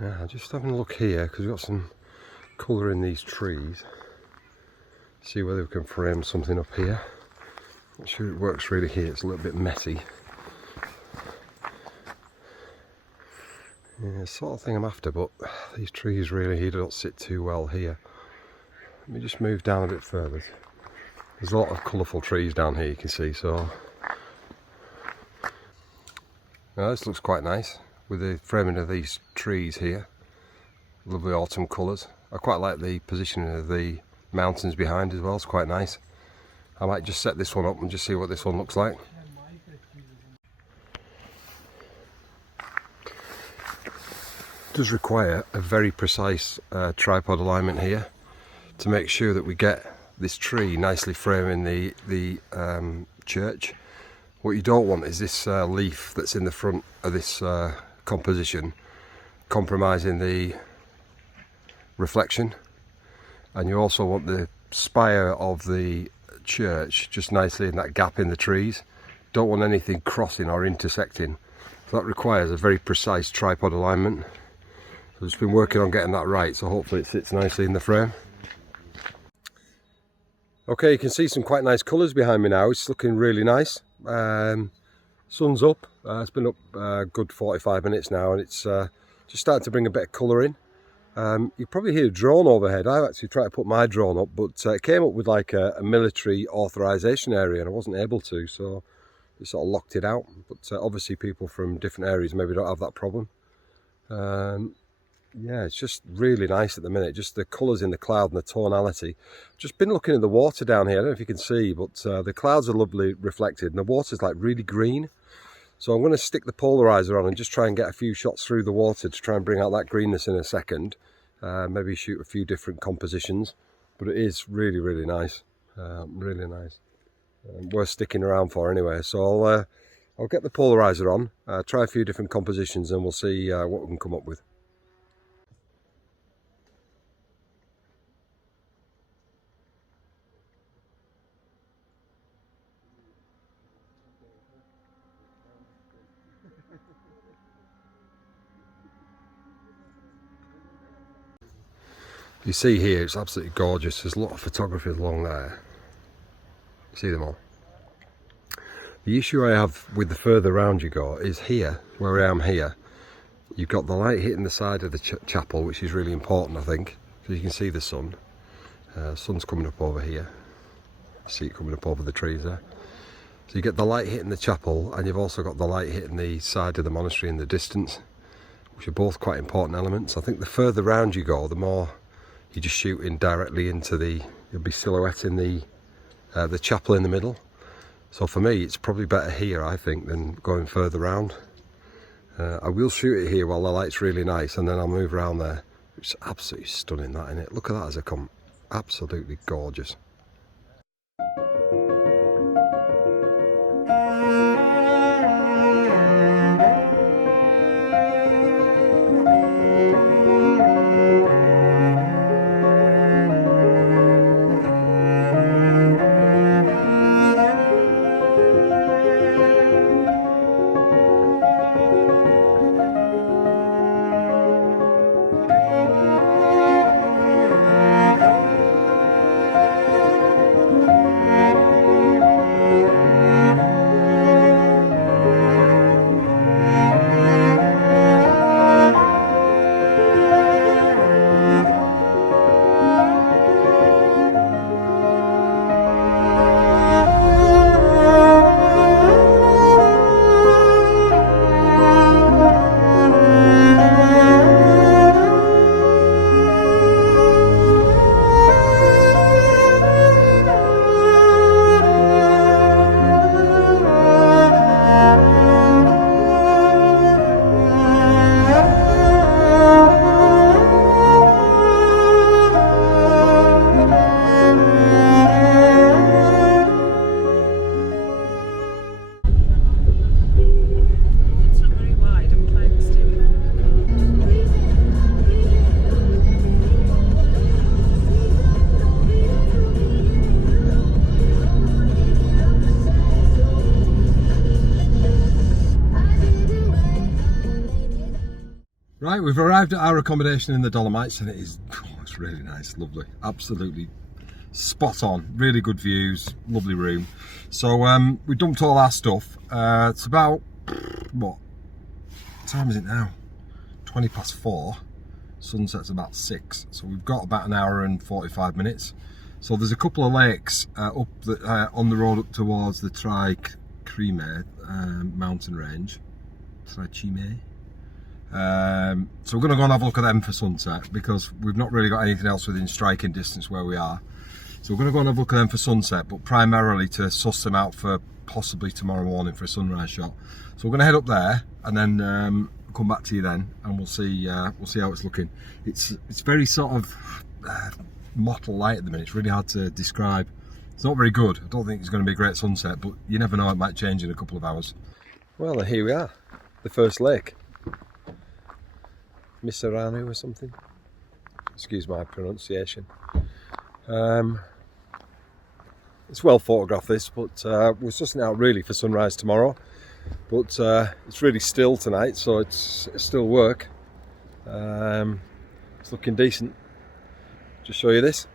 Yeah, just having a look here because we've got some colour in these trees. See whether we can frame something up here. Not sure it works really here, it's a little bit messy. Yeah, sort of thing I'm after, but these trees really don't sit too well here. Let me just move down a bit further. There's a lot of colourful trees down here, you can see, so... Now, this looks quite nice, with the framing of these trees here. Lovely autumn colours. I quite like the positioning of the mountains behind as well, it's quite nice. I might just set this one up and just see what this one looks like. It does require a very precise tripod alignment here to make sure that we get this tree nicely framing the church. What you don't want is this leaf that's in the front of this composition compromising the reflection, and you also want the spire of the church just nicely in that gap in the trees. Don't want anything crossing or intersecting, so that requires a very precise tripod alignment. I've just been working on getting that right, so hopefully it sits nicely in the frame. Okay, you can see some quite nice colours behind me now. It's looking really nice. Sun's up. It's been up a good 45 minutes now, and it's just starting to bring a bit of colour in. You probably hear a drone overhead. I actually tried to put my drone up, but it came up with like a military authorisation area, and I wasn't able to, so it sort of locked it out. But obviously people from different areas maybe don't have that problem. Yeah, it's just really nice at the minute, just the colours in the cloud and the tonality. Just been looking at the water down here, I don't know if you can see, but the clouds are lovely reflected and the water's like really green. So I'm going to stick the polarizer on and just try and get a few shots through the water to try and bring out that greenness in a second. Maybe shoot a few different compositions, but it is really, really nice. Really nice. Worth sticking around for anyway. So I'll get the polarizer on, try a few different compositions, and we'll see what we can come up with. You see here, it's absolutely gorgeous. There's a lot of photographers along there. You see them all. The issue I have with the further round you go is here, where I am here. You've got the light hitting the side of the chapel, which is really important, I think, because you can see the sun. Sun's coming up over here. See it coming up over the trees there. So you get the light hitting the chapel, and you've also got the light hitting the side of the monastery in the distance, which are both quite important elements. I think the further round you go, the more you're just shooting directly into you'll be silhouetting the chapel in the middle. So for me, it's probably better here, I think, than going further round. I will shoot it here while the light's really nice, and then I'll move around there. It's absolutely stunning, that, isn't it? Look at that as I come. Absolutely gorgeous. Right, we've arrived at our accommodation in the Dolomites, and it is, it's really nice, lovely, absolutely spot on, really good views, lovely room. So we dumped all our stuff. It's about, what time is it now? 4:20. Sunset's about 6, so we've got about an hour and 45 minutes. So there's a couple of lakes up on the road up towards the Trilogy mountain range. Trilogy. So we're going to go and have a look at them for sunset, because we've not really got anything else within striking distance where we are. So we're going to go and have a look at them for sunset, but primarily to suss them out for possibly tomorrow morning for a sunrise shot. So we're going to head up there and then come back to you then, and we'll see how it's looking. It's very sort of mottled light at the minute. It's really hard to describe. It's not very good. I don't think it's going to be a great sunset, but you never know, it might change in a couple of hours. Well, here we are, the first lake. Misaranu or something. Excuse my pronunciation. It's well photographed, this, but we're sussing out really for sunrise tomorrow. But it's really still tonight, so it's still work. It's looking decent. Just show you this.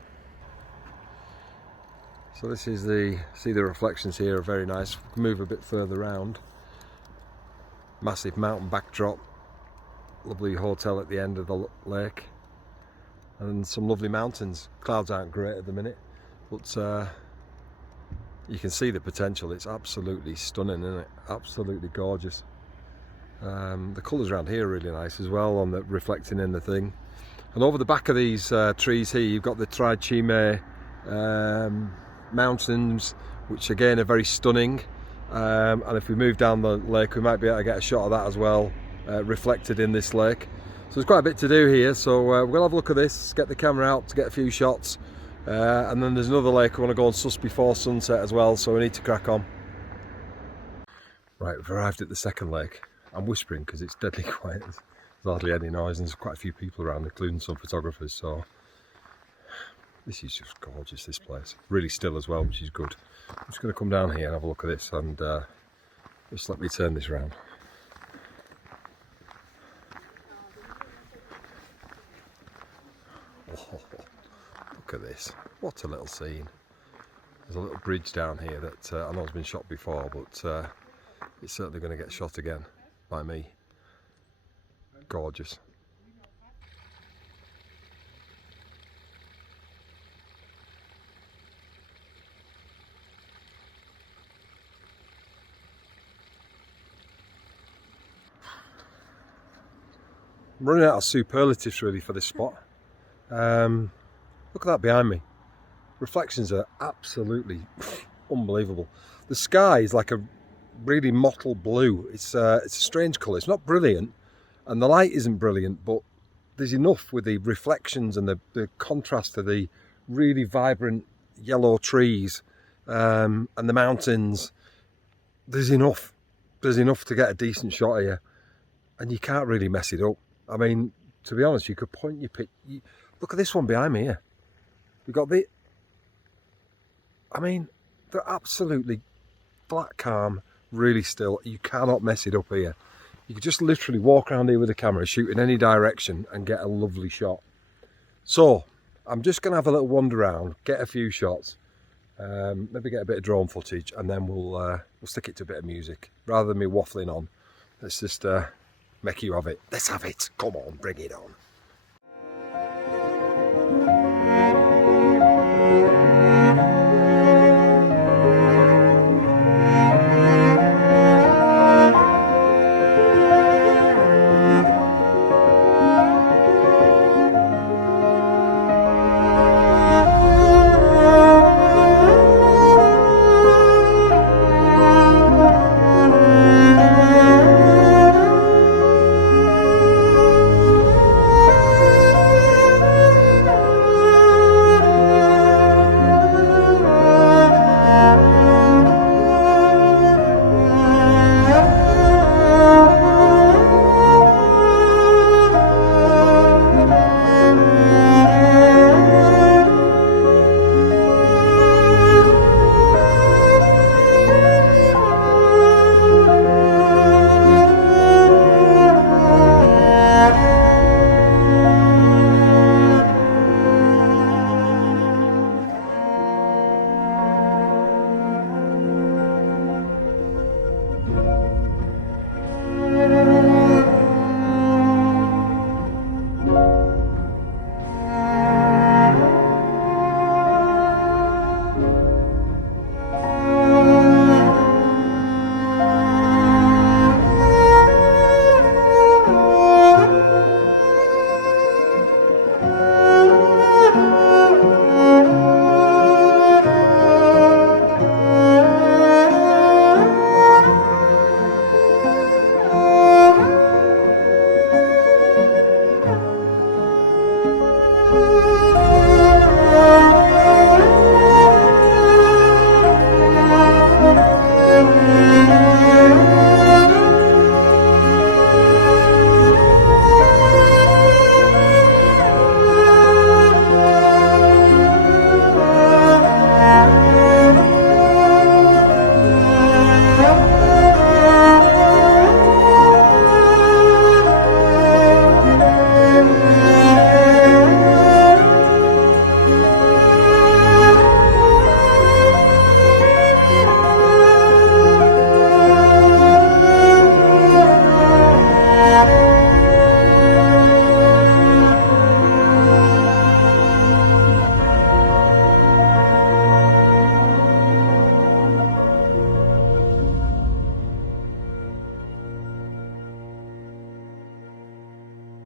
So this is the reflections here are very nice. Move a bit further around. Massive mountain backdrop. Lovely hotel at the end of the lake, and some lovely mountains. Clouds aren't great at the minute, but you can see the potential. It's absolutely stunning, isn't it? Absolutely gorgeous. The colours around here are really nice as well, on the reflecting in the thing. And over the back of these trees here, you've got the Trilogy mountains, which again are very stunning. And if we move down the lake, we might be able to get a shot of that as well, reflected in this lake. So there's quite a bit to do here, so we're going to have a look at this, get the camera out to get a few shots, and then there's another lake we want to go and suss before sunset as well, so we need to crack on. Right, we've arrived at the second lake. I'm whispering because it's deadly quiet. There's hardly any noise, and there's quite a few people around, including some photographers, so this is just gorgeous, this place. Really still as well, which is good. I'm just going to come down here and have a look at this, and just let me turn this around. Oh, look at this, what a little scene. There's a little bridge down here that I know has been shot before, but it's certainly going to get shot again by me. Gorgeous. I'm running out of superlatives really for this spot. Look at that behind me. Reflections are absolutely unbelievable. The sky is like a really mottled blue. It's a strange colour. It's not brilliant, and the light isn't brilliant, but there's enough with the reflections and the contrast to the really vibrant yellow trees and the mountains. There's enough to get a decent shot here, and you can't really mess it up. I mean, to be honest, you could point your pick. Look at this one behind me here. We've got I mean, they're absolutely flat, calm, really still. You cannot mess it up here. You could just literally walk around here with a camera, shoot in any direction, and get a lovely shot. So, I'm just going to have a little wander around, get a few shots, maybe get a bit of drone footage, and then we'll stick it to a bit of music. Rather than me waffling on, let's just make you have it. Let's have it. Come on, bring it on.